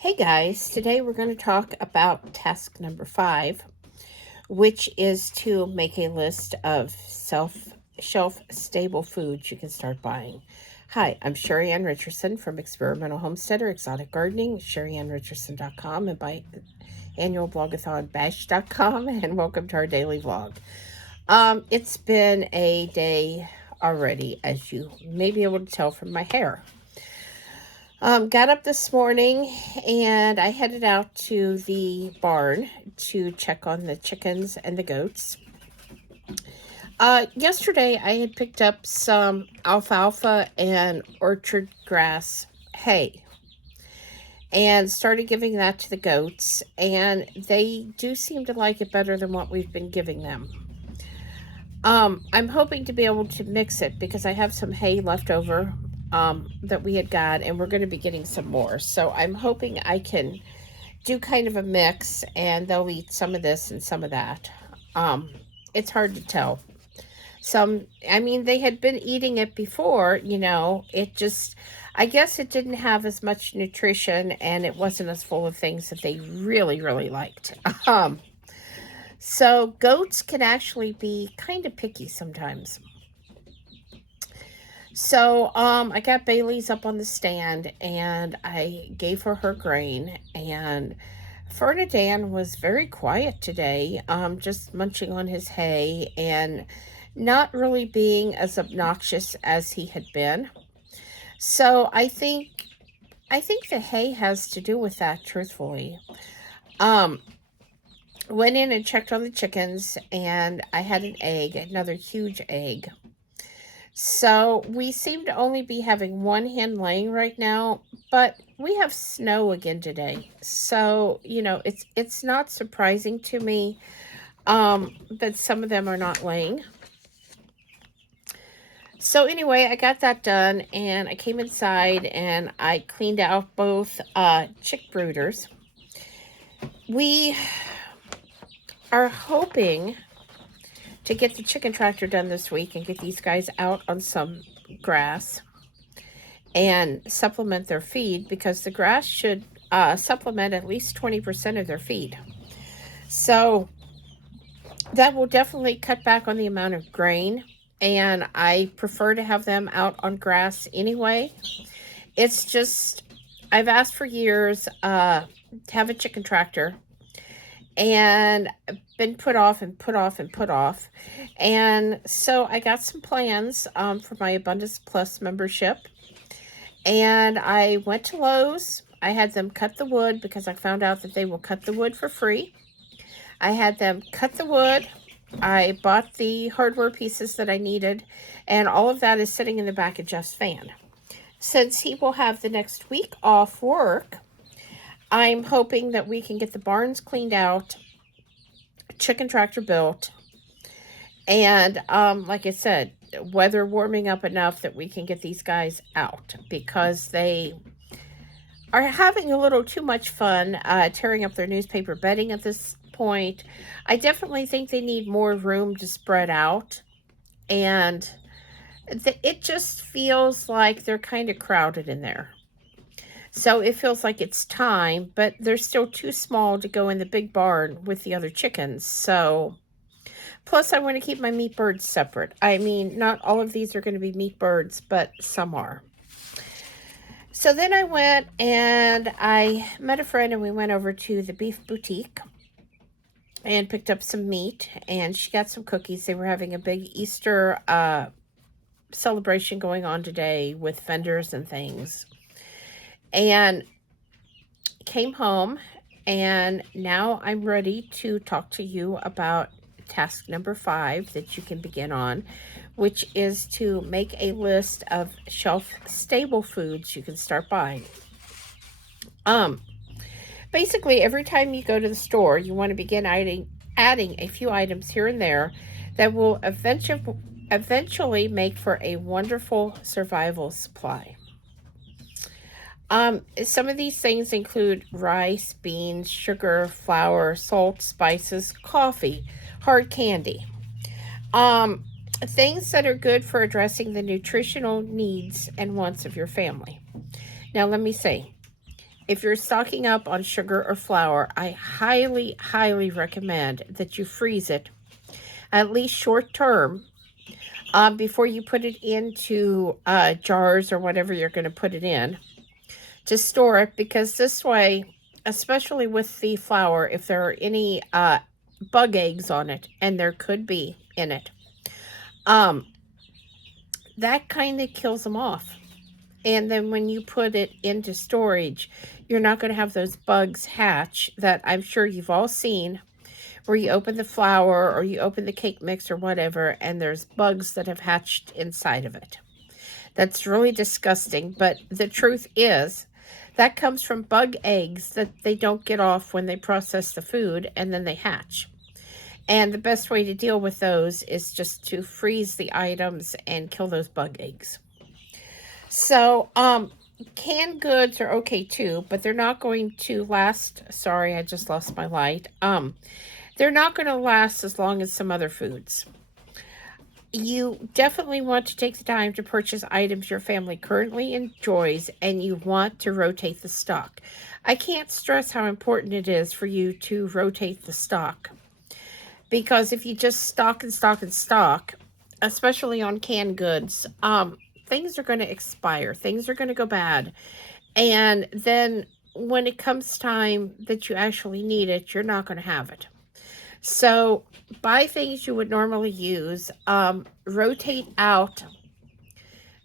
Hey guys, today we're going to talk about task number 5, which is to make a list of shelf stable foods you can start buying. Hi, I'm Sheri Richerson from Experimental Homesteader Exotic Gardening, SheriAnnRicherson.com, and by annual blogathon bash.com, and welcome to our daily vlog. It's been a day already, as you may be able to tell from my hair. Got up this morning and I headed out to the barn to check on the chickens and the goats. Yesterday I had picked up some alfalfa and orchard grass hay and started giving that to the goats, and they do seem to like it better than what we've been giving them. I'm hoping to be able to mix it because I have some hay left over that we had got, and we're going to be getting some more. So I'm hoping I can do kind of a mix, and they'll eat some of this and some of that. It's hard to tell. They had been eating it before, I guess it didn't have as much nutrition, and it wasn't as full of things that they really, really liked. So goats can actually be kind of picky sometimes. So I got Bailey's up on the stand and I gave her grain, and Ferdinand was very quiet today, just munching on his hay and not really being as obnoxious as he had been. So I think the hay has to do with that, truthfully. Went in and checked on the chickens, and I had an egg, another huge egg. So we seem to only be having one hen laying right now, but we have snow again today. So, it's not surprising to me that some of them are not laying. So anyway, I got that done, and I came inside and I cleaned out both chick brooders. We are hoping to get the chicken tractor done this week and get these guys out on some grass and supplement their feed, because the grass should supplement at least 20% of their feed. So that will definitely cut back on the amount of grain, and I prefer to have them out on grass anyway. It's just, I've asked for years to have a chicken tractor, and been put off. And so I got some plans for my Abundance Plus membership, and I went to Lowe's. I had them cut the wood because I found out that they will cut the wood for free. I had them cut the wood. I bought the hardware pieces that I needed, and all of that is sitting in the back of Jeff's van. Since he will have the next week off work, I'm hoping that we can get the barns cleaned out, chicken tractor built, and like I said, weather warming up enough that we can get these guys out, because they are having a little too much fun tearing up their newspaper bedding at this point. I definitely think they need more room to spread out, and it just feels like they're kind of crowded in there. So it feels like it's time, but they're still too small to go in the big barn with the other chickens. So, plus I want to keep my meat birds separate. I mean, not all of these are going to be meat birds, but some are. So then I went and I met a friend, and we went over to the beef boutique and picked up some meat, and she got some cookies. They were having a big Easter celebration going on today with vendors and things. And came home, and now I'm ready to talk to you about task number 5 that you can begin on, which is to make a list of shelf stable foods you can start buying. Basically, every time you go to the store, you want to begin adding a few items here and there that will eventually make for a wonderful survival supply. Some of these things include rice, beans, sugar, flour, salt, spices, coffee, hard candy. Things that are good for addressing the nutritional needs and wants of your family. Now, let me say, if you're stocking up on sugar or flour, I highly, highly recommend that you freeze it, at least short term, before you put it into jars or whatever you're going to put it in, to store it, because this way, especially with the flour, if there are any bug eggs on it, and there could be in it, that kind of kills them off. And then when you put it into storage, you're not going to have those bugs hatch that I'm sure you've all seen, where you open the flour or you open the cake mix or whatever, and there's bugs that have hatched inside of it. That's really disgusting, but the truth is that comes from bug eggs that they don't get off when they process the food, and then they hatch. And the best way to deal with those is just to freeze the items and kill those bug eggs. So, canned goods are okay too, but they're not going to last. Sorry, I just lost my light. They're not going to last as long as some other foods. You definitely want to take the time to purchase items your family currently enjoys, and you want to rotate the stock. I can't stress how important it is for you to rotate the stock, because if you just stock and stock and stock, especially on canned goods, things are going to expire. Things are going to go bad. And then when it comes time that you actually need it, you're not going to have it. So buy things you would normally use. Rotate out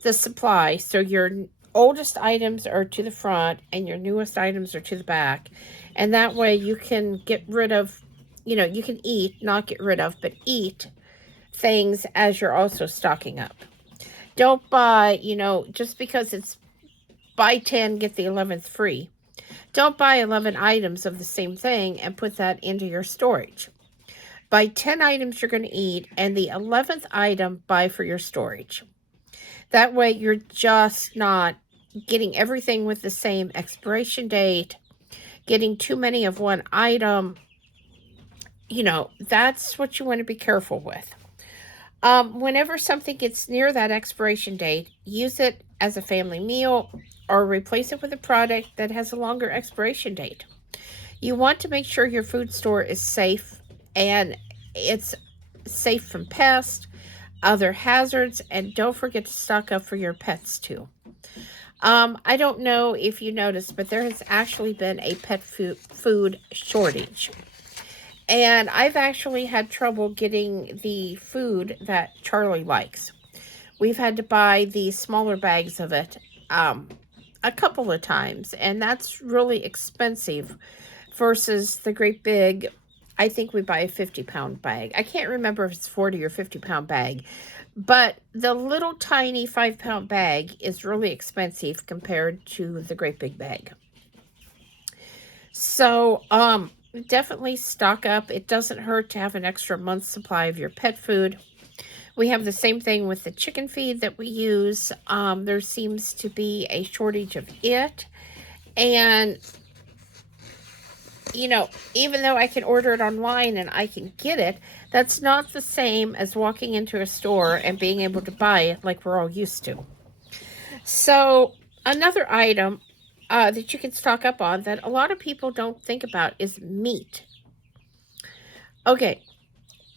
the supply. So your oldest items are to the front and your newest items are to the back. And that way you can get rid of, you can eat, not get rid of, but eat things as you're also stocking up. Don't buy, just because it's buy 10, get the 11th free. Don't buy 11 items of the same thing and put that into your storage. Buy 10 items you're going to eat, and the 11th item buy for your storage. That way you're just not getting everything with the same expiration date, getting too many of one item. That's what you want to be careful with. Whenever something gets near that expiration date, use it as a family meal or replace it with a product that has a longer expiration date. You want to make sure your food store is safe, and it's safe from pests, other hazards, and don't forget to stock up for your pets too. I don't know if you noticed, but there has actually been a pet food shortage. And I've actually had trouble getting the food that Charlie likes. We've had to buy the smaller bags of it a couple of times, and that's really expensive versus the great big, I think we buy a 50-pound bag. I can't remember if it's 40 or 50-pound bag, but the little tiny 5-pound bag is really expensive compared to the great big bag. So, definitely stock up. It doesn't hurt to have an extra month's supply of your pet food. We have the same thing with the chicken feed that we use. There seems to be a shortage of it. And, even though I can order it online and I can get it, that's not the same as walking into a store and being able to buy it like we're all used to. So, another item that you can stock up on that a lot of people don't think about is meat. Okay,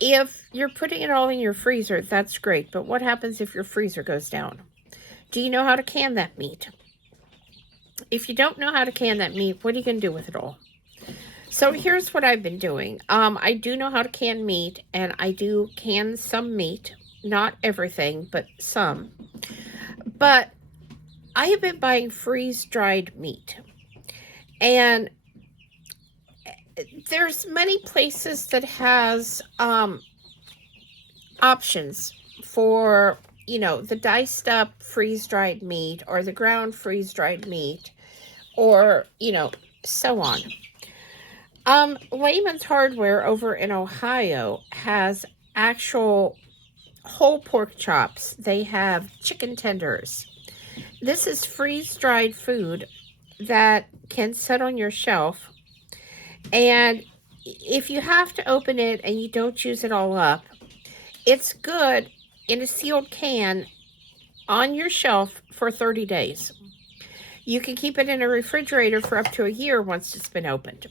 if you're putting it all in your freezer, that's great, but what happens if your freezer goes down? Do you know how to can that meat? If you don't know how to can that meat, what are you going to do with it all? So here's what I've been doing. I do know how to can meat, and I do can some meat. Not everything, but some. But I have been buying freeze-dried meat, and there's many places that has options for, the diced up freeze-dried meat or the ground freeze-dried meat, or, so on. Layman's Hardware over in Ohio has actual whole pork chops. They have chicken tenders. This is freeze-dried food that can sit on your shelf, and if you have to open it and you don't use it all up, it's good in a sealed can on your shelf for 30 days. You can keep it in a refrigerator for up to a year once it's been opened.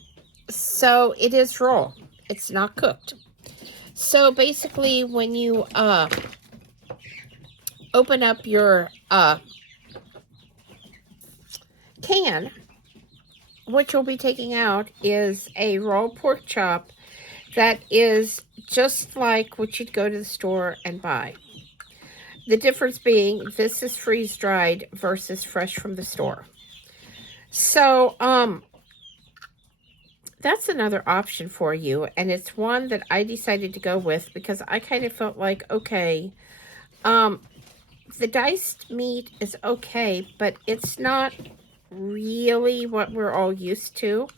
So it is raw. It's not cooked. So basically, when you open up your can, what you'll be taking out is a raw pork chop that is just like what you'd go to the store and buy. The difference being this is freeze-dried versus fresh from the store. So, that's another option for you, and it's one that I decided to go with because I kind of felt like, okay, the diced meat is okay, but it's not really what we're all used to.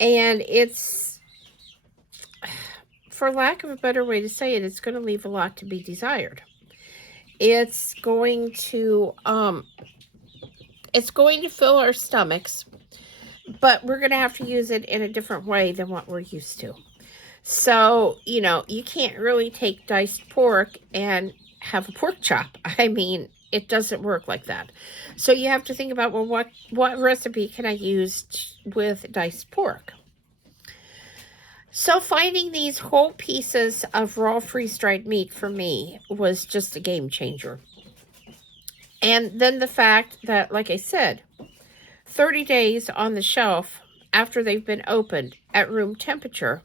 And it's, for lack of a better way to say it, it's going to leave a lot to be desired. It's going to fill our stomachs, but we're going to have to use it in a different way than what we're used to. So, you can't really take diced pork and have a pork chop. I mean, it doesn't work like that. So you have to think about, well, what recipe can I use with diced pork? So finding these whole pieces of raw freeze-dried meat for me was just a game changer. And then the fact that, like I said, 30 days on the shelf after they've been opened at room temperature,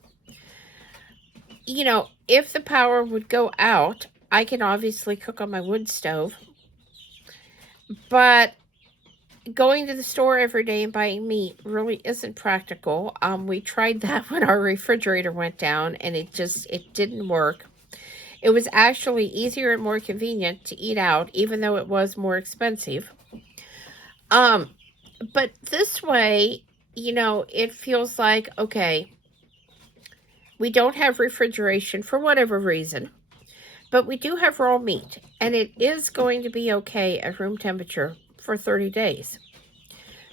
if the power would go out, I can obviously cook on my wood stove. But going to the store every day and buying meat really isn't practical. We tried that when our refrigerator went down, and it didn't work. It was actually easier and more convenient to eat out, even though it was more expensive. But this way, it feels like, okay, we don't have refrigeration for whatever reason, but we do have raw meat, and it is going to be okay at room temperature for 30 days.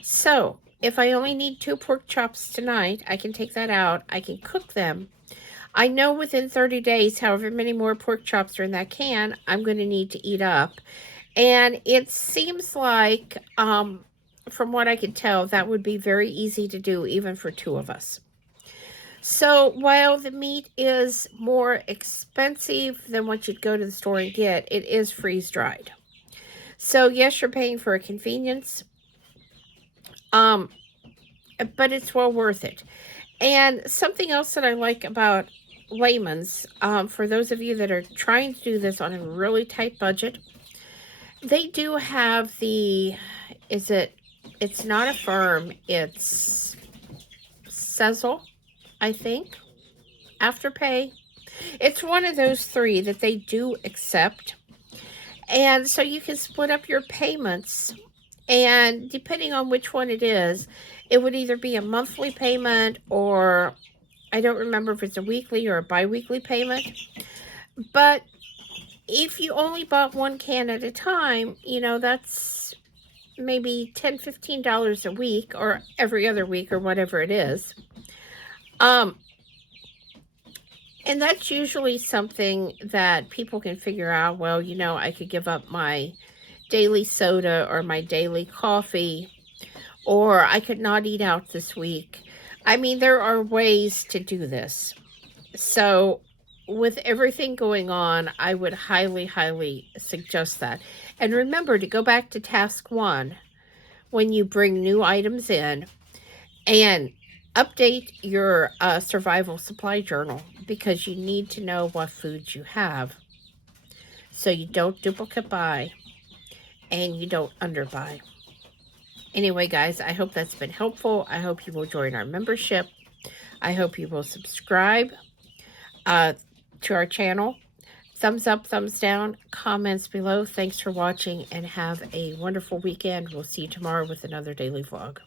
So if I only need 2 pork chops tonight, I can take that out. I can cook them. I know within 30 days, however many more pork chops are in that can, I'm going to need to eat up. And it seems like, from what I can tell, that would be very easy to do even for 2 of us. So while the meat is more expensive than what you'd go to the store and get, it is freeze-dried. So yes, you're paying for a convenience, but it's well worth it. And something else that I like about Layman's, for those of you that are trying to do this on a really tight budget, they do have it's not a firm, it's Sezzle, I think, Afterpay. It's one of those 3 that they do accept. And so you can split up your payments, and depending on which one it is, it would either be a monthly payment, or I don't remember if it's a weekly or a bi-weekly payment. But if you only bought 1 can at a time, that's maybe $10, $15 a week, or every other week, or whatever it is. And that's usually something that people can figure out. Well, I could give up my daily soda or my daily coffee, or I could not eat out this week. I mean, there are ways to do this. So with everything going on, I would highly, highly suggest that. And remember to go back to task 1 when you bring new items in, and update your survival supply journal, because you need to know what foods you have so you don't duplicate buy and you don't underbuy. Anyway, guys, I hope that's been helpful. I hope you will join our membership. I hope you will subscribe to our channel. Thumbs up, thumbs down, comments below. Thanks for watching, and have a wonderful weekend. We'll see you tomorrow with another daily vlog.